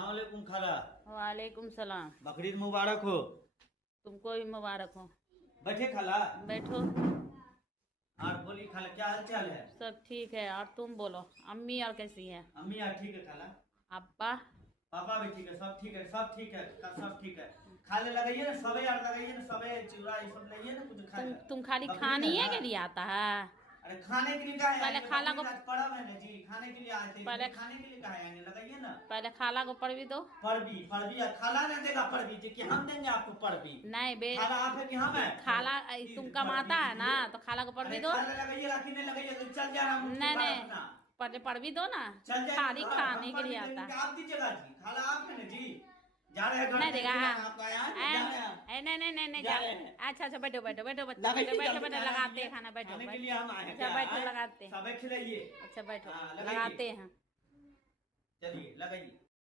अस्सलाम वालेकुम खाला। वालेकुम सलाम। बकरीद मुबारक हो। तुमको भी मुबारक हो। बैठे खाला। बैठो। और बोली खाला, क्या हाल चाल है? सब ठीक है। और तुम बोलो, अम्मी और कैसी है? अम्मी यार ठीक है खाला। अब्बा? पापा भी ठीक है, सब ठीक है, सब ठीक है, सब ठीक है। खाने लगाइए ना, सबे यार लगाइए ना, सबे चूड़ा ये सब लाइए ना कुछ खाए। तुम खाली खाने के लिए आता है? अरे खाने के लिए कहा है? पहले खाला को पड़ा है ना जी, खाने के लिए आए थे। पहले खाने के लिए कहा है, लगाइए ना। पहले खाला को पढ़ भी दो। पढ़ भी खाला नहीं देगा पढ़ भी कि हम देंगे आपको पढ़ भी। नहीं बे, खाला आप है कि हम है? खाला तुम कमाता है ना, तो खाला को पढ़ भी दो। लगाइए, राखी में लगाइए तो चल जा रहा हूँ। नहीं पहले पढ़ भी दो ना। खाली खाने के लिए आता है। आप दीजिएगा जी, खाला आप है ना जी। जा रहे हैं नहीं देगा। नहीं जा रहे हैं। अच्छा बैठो बैठो बैठो बच्चा, बैठो लगाते हैं खाना। बैठो खाने के लिए हम आए हैं। अच्छा बैठो लगाते हैं। सबे खिलाइए। अच्छा बैठो हाँ, लगाइए। लगाते हैं। चलिए लगाइए।